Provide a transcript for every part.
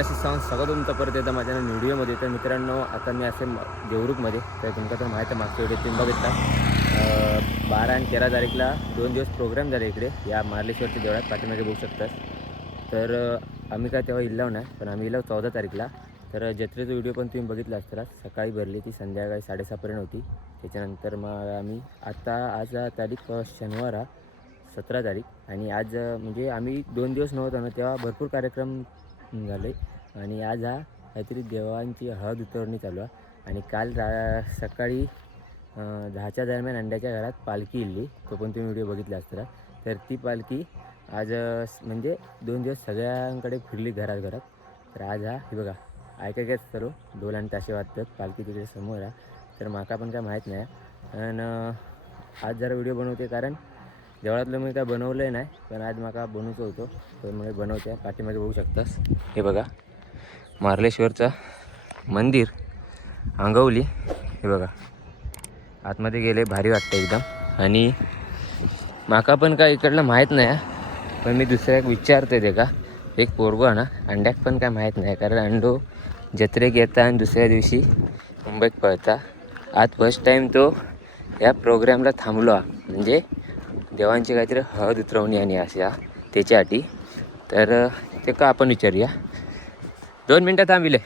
असं सांग सगळं तुमचं परत येतं माझ्या व्हिडिओमध्ये. तर मित्रांनो आता मी असे देवरुखमध्ये, तर तुमचा तर माहीत आहे मागच्या व्हिडिओ तुम्ही बघितला 12 आणि 13 तारीखला 2 दिवस प्रोग्राम झाले इकडे या मार्लेश्वरच्या देवळात पाठीमागे बघू शकतास. तर आम्ही काय तेव्हा इल्लाव नाही, पण आम्ही इल्लाव 14 तारीखला. तर जत्रेचा व्हिडिओ पण तुम्ही बघितला असताना, सकाळी भरली ती संध्याकाळी 6:30 होती. त्याच्यानंतर मग आम्ही आता आज तारीख शनिवार 17 तारीख, आणि आज म्हणजे आम्ही 2 दिवस नव्हतो ना तेव्हा भरपूर कार्यक्रम झाले. आणि आज काहीतरी देवांची हळद उतरवणी चालू आहे. आणि काल सकाळी 10च्या दरम्यान अंड्याच्या घरात पालखी इल्ली, तो पण तुम्ही व्हिडिओ बघितला असता. तर ती पालखी आज म्हणजे 2 दिवस सगळ्यांकडे फिरली घरात. तर आज हे बघा ऐकायच सर्व ढोल आणि ताशे वाजतात, पालखी तिकडे समोर आहे. तर माका पण काय माहीत नाही. आणि आज जरा व्हिडिओ बनवते, कारण देवळातलं मी काय बनवलं नाही, पण आज माका बनवतो होतो, तर मग बनवते. पाठीमागे बघू शकतास हे बघा मार्लेश्वरचं मंदिर अंगवली, हे बघा आतमध्ये गेले भारी वाटतं एकदम. आणि माका पण काय इकडलं माहीत नाही, पण मी दुसऱ्या विचारते ते का एक पोरगो आहे ना अंड्याक पण काय माहीत नाही, कारण अंडो जत्रेक येता आणि दुसऱ्या दिवशी मुंबईत पळता. आज फर्स्ट टाईम तो या प्रोग्रामला थांबलो, म्हणजे देवांची काहीतरी हळद उतरवणी आणि अशा त्याच्यासाठी. तर ते का आपण विचारूया. 2 मिनटं थांबिले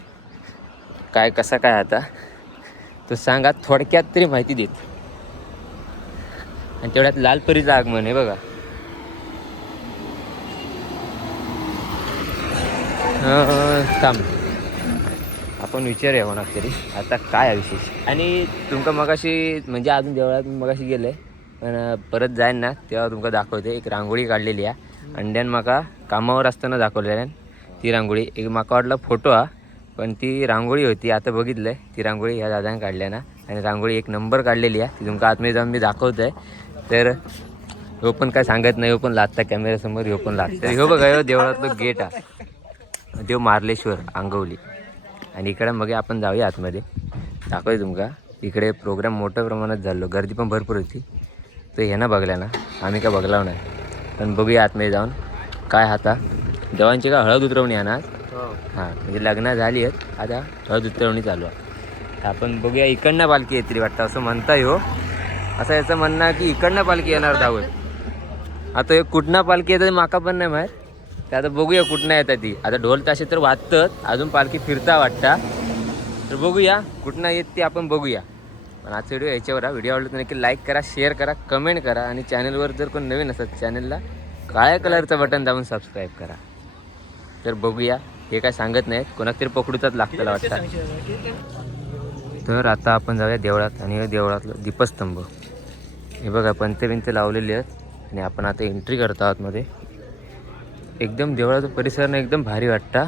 काय कसा काय आता तो सांगा, थोडक्यात तरी माहिती देत. आणि तेवढ्यात लालपरीचं आगमन आहे बघा. थांब आपण विचारूया कोणाक तरी आता काय आहे विशेष. आणि तुमका मगाशी म्हणजे अजून देवळात मगाशी गेलं आहे, पण परत जाईन ना तेव्हा तुमका दाखवते. एक रांगोळी काढलेली आहे अंड्यान, माका कामावर असताना दाखवलेल्या ती रांगोळी. एक माका वाटला फोटो हा, पण ती रांगोळी होती. आता बघितलं आहे ती रांगोळी ह्या दादाने काढल्या ना, आणि रांगोळी 1 नंबर काढलेली आहे. ती तुमका आतमध्ये जाऊन मी दाखवतो आहे. तर ह्यो पण काय सांगत नाही, ह्यो पण लागता कॅमेऱ्यासमोर, ह्यो पण लागतं. ह्यो बघा ह्यो देवळातलं गेट आहे, देव मार्लेश्वर अंगवली. आणि इकडे मग आपण जाऊया आतमध्ये, दाखवूया तुमका. इकडे प्रोग्राम मोठ्या प्रमाणात झालो, गर्दी पण भरपूर होती. तर ह्यानं बघल्या ना, आम्ही काय बघलाव नाही, पण बघूया आतमध्ये जाऊन काय आता. देवांची का हळद उतरवणी आहे ना. हां म्हणजे लग्न झाली आहेत, आता हळद उतरवणी चालू आहे. आपण बघूया इकडनं पालखी येतरी वाटतं असं म्हणता येऊ. असं याचं म्हणणं की इकडनं पालखी येणार धावत. आता एक कुठनं पालखी येतं माका पण नाही माहीत, तर आता बघूया कुठनं येतात ती. आता ढोल ताशे तर वाजतात, अजून पालखी फिरता वाटता. तर बघूया कुठनं येत ती आपण बघूया. पण आजचा व्हिडिओ याच्यावर व्हिडिओ आवडला तर नक्की लाईक करा, शेअर करा, कमेंट करा. आणि चॅनलवर जर कोण नवीन असतात चॅनलला काळ्या कलरचं बटन दाबून सबस्क्राईब करा. तर बघूया, हे काय सांगत नाहीत, कोणाक तरी पकडूचाच लागतं वाटतं. तर आता आपण जाऊया देवळात. आणि हे देवळातलं दीपस्तंभ हे बघा, पंचभिंत लावलेली आहेत. आणि आपण आता एंट्री करतो आतमध्ये. एकदम देवळाचा परिसर ना एकदम भारी वाटतं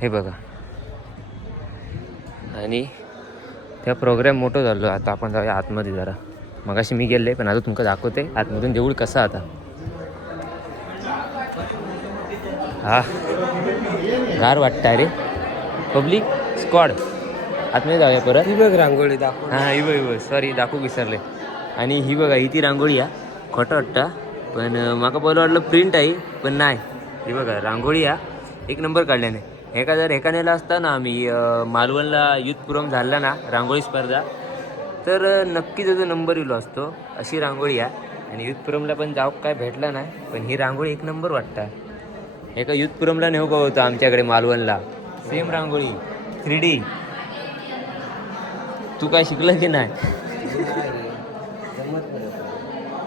हे बघा. आणि त्या प्रोग्राम मोठं झालं. आता आपण जाऊया आतमध्ये जरा. मगाशी मी गेले, पण आता तुमका दाखवते आतमधून देऊळ कसा आता. हा गार वाटतं रे. पब्लिक स्क्वॉड आतमध्ये जाऊया परत. ही बघ रांगोळी दाखव. हां ही बघ सॉरी दाखवू विसरले. आणि ही बघा ही ती रांगोळी आहे. खोटं वाटतं, पण माका पहिलं वाटलं प्रिंट आहे, पण नाही. ही बघा रांगोळी आहे, 1 नंबर काढल्याने. एका जर एकानेला असता ना आम्ही मालवणला युथ प्रोग्राम झाला ना रांगोळी स्पर्धा, तर नक्की त्याचा नंबर इलो असतो. अशी रांगोळी आहे. आणि युथ प्रोग्रामला पण जाऊ काय भेटला नाही, पण ही रांगोळी 1 नंबर वाटतं. एका युथ प्रोग्रामला नेऊ का होतं आमच्याकडे मालवणला, सेम रांगोळी 3D. तू काय शिकलं की नाही?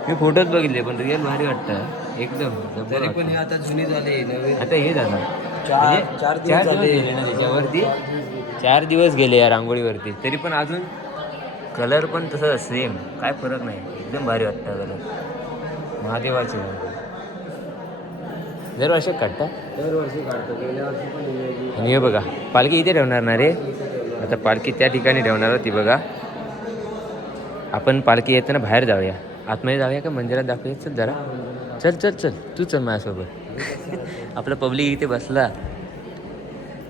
मी फोटोच बघितले, पण रिअल भारी वाटतं एकदम. तरी पण हे आता जुनी झाली, नवीन. आता हे झालं 4 दिवस झाले गेले ना त्याच्यावरती. 4 दिवस गेले या रांगोळीवरती, तरी पण अजून कलर पण तसं सेम, काय फरक नाही. एकदम भारी वाटतं कलर. महादेवाची रांगोळी दरवर्षी काढता, दरवर्षी काढतो. गेल्या वर्षी पण. आणि हे बघा पालखी इथे ठेवणार ना रे. आता पालखी त्या ठिकाणी ठेवणार होती बघा. आपण पालखी येताना बाहेर जाऊया, आतमध्ये जाऊया का मंदिरात दाखवूया. चल जरा, चल चल चल तू चल माझ्यासोबत. आपला पब्लिक इथे बसला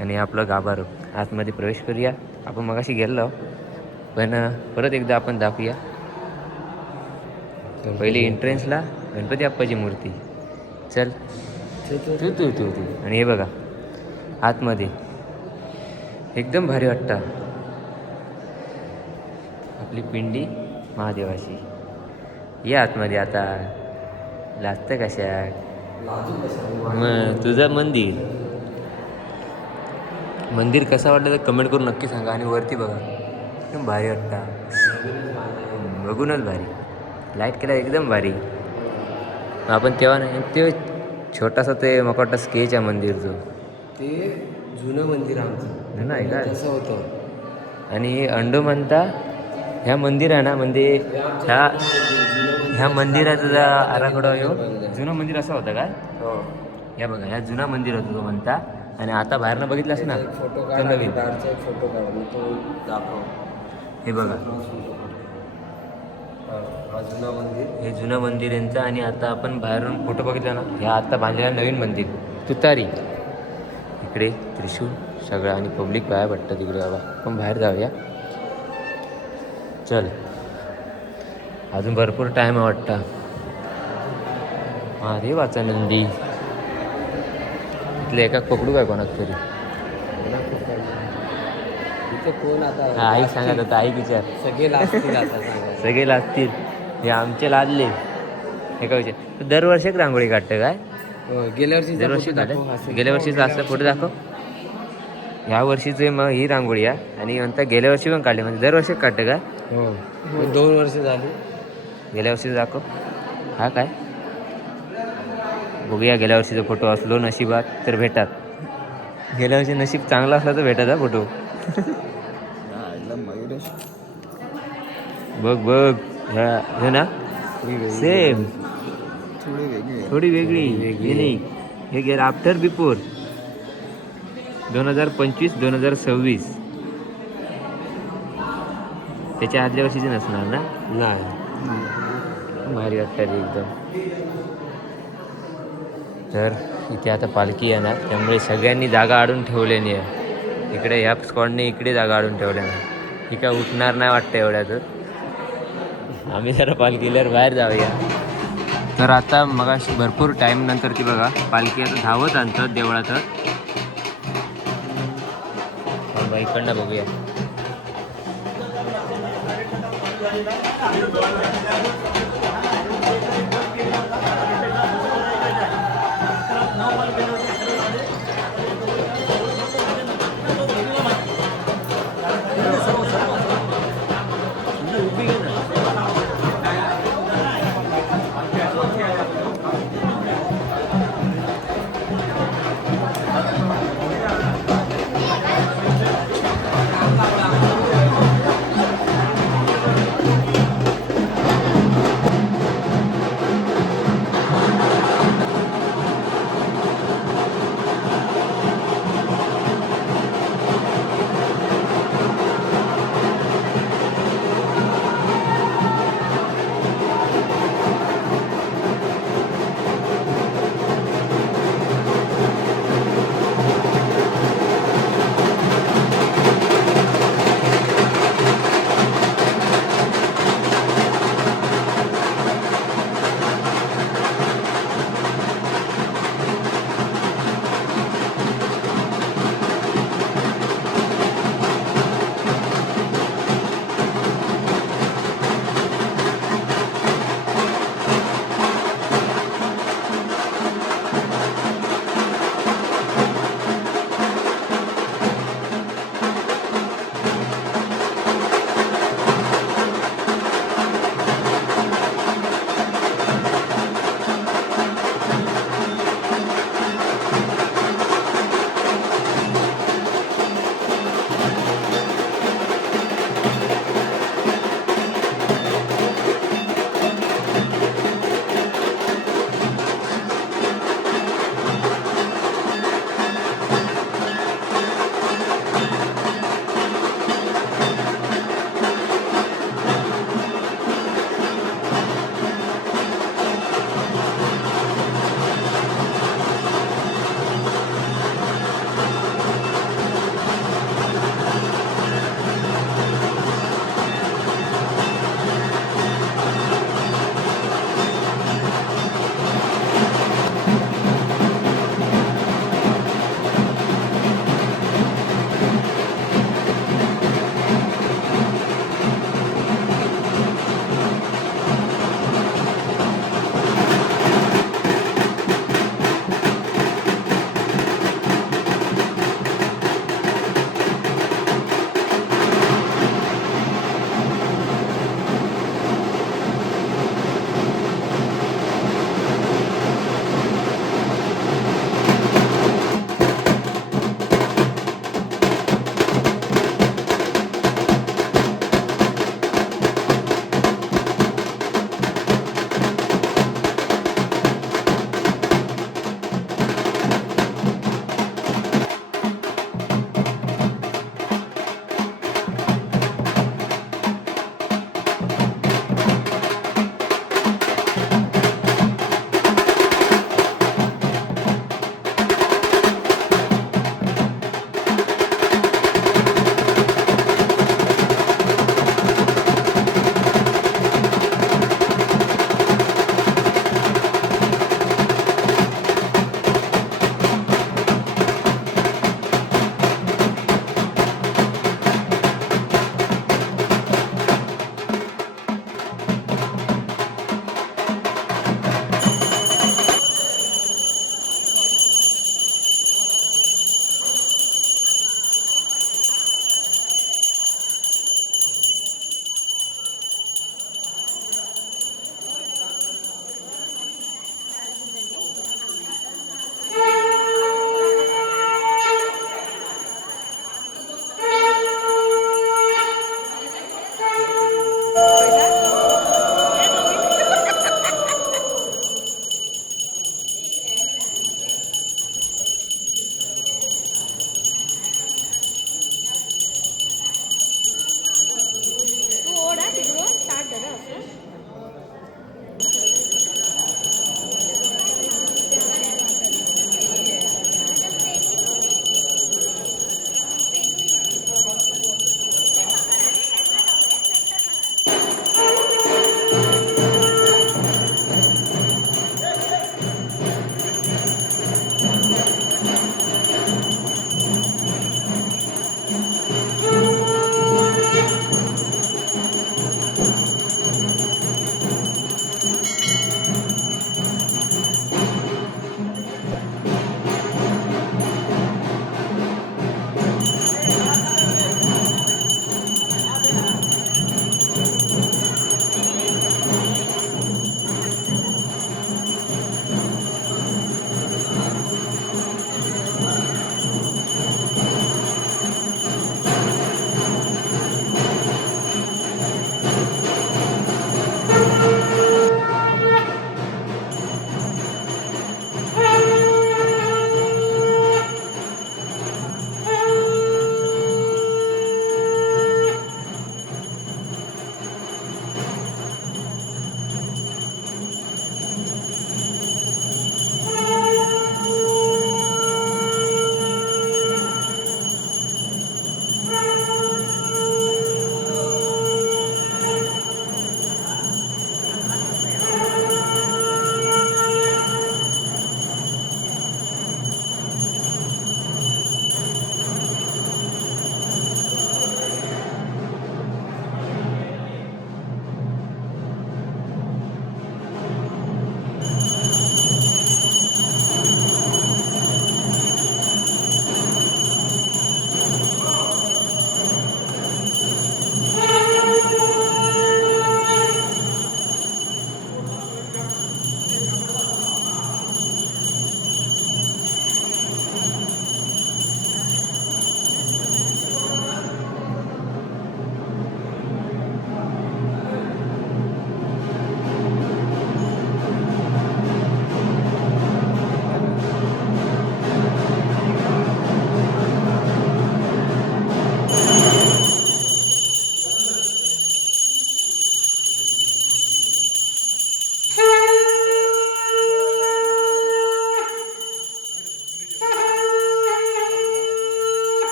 आणि आपलं गाभारो आतमध्ये प्रवेश करूया. आपण मगाशी गेलो, पण परत एकदा आपण दाखवूया. पहिली एंट्रन्सला गणपती बाप्पाची मूर्ती. चल तू तू तू तू. आणि हे बघा आतमध्ये एकदम भारी वाटतं. आपली पिंडी महादेवाची. या आतमध्ये आता लाजतं कशा मग तुझं मंदिर कसं वाटलं तर कमेंट करून नक्की सांगा. आणि वरती बघा एकदम भारी वाटतं. बघूनच भारी. लाईट केला एकदम भारी. आपण तेव्हा नाही ते छोटासा ते मग वाटतं स्केच आहे मंदिरचं. ते जुनं मंदिर आमचं जुनं आहे का? तसं होतं. आणि अंडो म्हणता ह्या मंदिर आहे ना म्हणजे ह्या मंदिराचा जर आराखडा येऊ जुनं मंदिर असं होतं काय? हो. या बघा ह्या जुना मंदिर होतं तो म्हणता. आणि आता बाहेरनं बघितलं असं ना फोटो तर काढ, नवीन. बाहेरचा एक फोटो काढ मी तो दाखव. हे बघा हा जुना मंदिर. हे जुनं मंदिर यांचं. आणि आता आपण बाहेरून फोटो बघितला ना ह्या आता बांधलेला नवीन मंदिर तुतारी. इकडे त्रिशूळ सगळं आणि पब्लिक बाहेर वाटतं तिकडे. बाबा आपण बाहेर जाऊया चल. अजून भरपूर टाईम आहे वाटतं. महादेवाचा नंदी इथले एका पकडू काय कोणाक तरी. इथे कोण आता आई सांगत होता आई विचार सगळे लाजतील आता सांगा. सगळे लाजतील. हे आमचे लाजले. हे काय विचार दरवर्षी एक रांगोळी काढतं काय? गेल्या दरवर्षी काढत. गेल्या वर्षीचा असं फोटो दाखव. ह्या वर्षीचे मग ही रांगोळी आहे. आणि नंतर गेल्या वर्षी पण काढली म्हणजे दरवर्षी काढतं काय? हो 2 वर्ष झाली. गेल्या वर्षीचं दाखव. हा काय बघूया गेल्या वर्षीचा फोटो असलो नशिबात तर भेटात. गेल्या वर्षी नशीब चांगला असला तर भेटत हा फोटो. बघ हे ना सेम थोडी वेगळी नाही. हे गेलं आफ्टर बिफोर 2025-2026. त्याच्या आदल्या वर्षीचे नसणार ना? नाही भारी वाटतं एकदम. तर इथे आता पालखी येणार त्यामुळे सगळ्यांनी जागा आडून ठेवल्याने आहे. इकडे ह्या स्कॉडने इकडे जागा आडून ठेवल्या नाही. ही काय उठणार नाही वाटतं एवढ्यातच. आम्ही जरा पालखीला बाहेर जाऊया. तर आता मग भरपूर टाईम नंतर ती बघा पालखी आता धावत आणतात देवळात. इकडनं बघूया.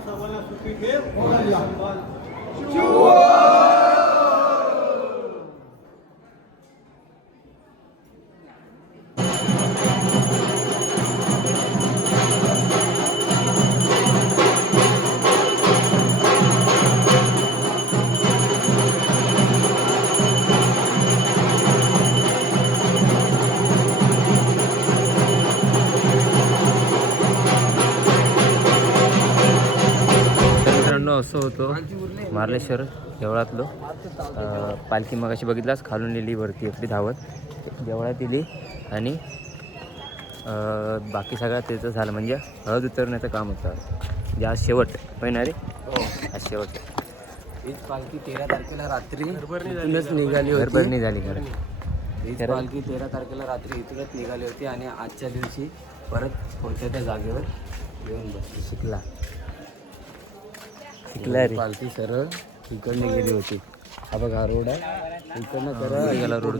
सर्वांना सुखी ठेव. असं होतं मार्लेश्वर देवळातलं पालखी मग अशी बघितलास खालून नेली वरती आपली धावत देवळात दिली आणि बाकी सगळं त्याचं झालं म्हणजे हळद उतरण्याचं काम होतं म्हणजे आज शेवट होय ना रे. आज शेवट हीच पालखी 13 तारखेला रात्री इथूनच निघाली होती. घरभरणी झाली खरं. हीच पालखी 13 तारखेला रात्री इथूनच निघाली होती आणि आजच्या दिवशी परत पुढच्या त्या जागेवर येऊन बसली. शिकला रे पालखी सरळ इकडनं गेली होती. हा बघ हा रोड आहे इकडनं गेला रोड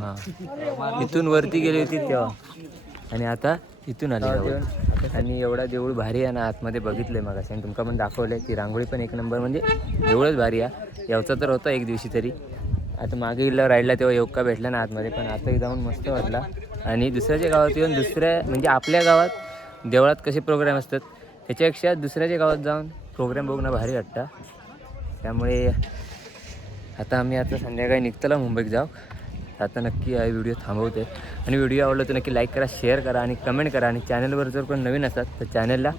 हां इथून वरती गेली होती तेव्हा आणि आता इथून आली आणि एवढा देऊळ भारी आहे ना आतमध्ये बघितलंय मग आणि तुमका पण दाखवलंय ती रांगोळी पण एक नंबर म्हणजे एवढंच भारी आहे. यावचा तर होता एक दिवशी तरी आता मागे गेल्यावर राहिला तेव्हा योगा भेटला ना आतमध्ये पण आता जाऊन मस्त वाटला. आणि दुसऱ्याच्या गावात येऊन दुसऱ्या म्हणजे आपल्या गावात देवळात कसे प्रोग्राम असतात त्याच्यापेक्षा दुसऱ्याच्या गावात जाऊन प्रोग्राम बघणं भारी वाटतं. त्यामुळे आता आम्ही आता संध्याकाळी निघताला मुंबईत जाऊ. आता नक्की हा व्हिडिओ थांबवते आणि व्हिडिओ आवडला तर नक्की लाईक करा शेअर करा आणि कमेंट करा आणि चॅनलवर जर कोण नवीन असतात तर चॅनलला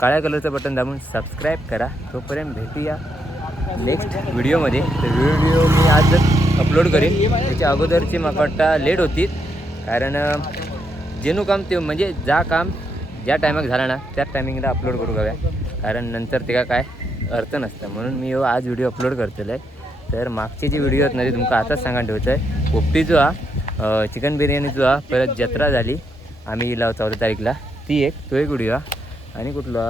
काळ्या कलरचं बटन दाबून सबस्क्राईब करा. तोपर्यंत भेटूया नेक्स्ट व्हिडिओमध्ये. तर व्हिडिओ मी आज अपलोड करेन त्याच्या अगोदरची मला वाटतं लेट होती कारण जेणू काम ते म्हणजे काम ज्या टायमाक झाला ना त्याच टायमिंगला अपलोड करू हव्या कारण नंतर ते काय अर्थ नसतं म्हणून मी आज व्हिडिओ अपलोड करतलो आहे. तर मागचे जे व्हिडिओ आहेत ना ते तुमका आताच सांगा ठेवतो आहे. पोपटीचो हा चिकन बिर्याणीचो हा परत जत्रा झाली आम्ही गेला 14 तारीखला ती एक तो एक व्हिडिओ आणि कुठला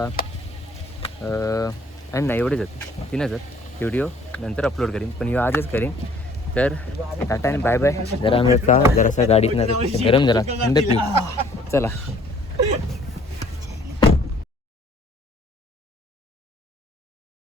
आणि नाही एवढेच आहेत 3च आहेत व्हिडिओ नंतर अपलोड करीन पण आजच करीन. तर टाटा आणि बाय बाय. जरा आम्ही जरासा गाडीत ना गरम झाला थंड पिऊ चला.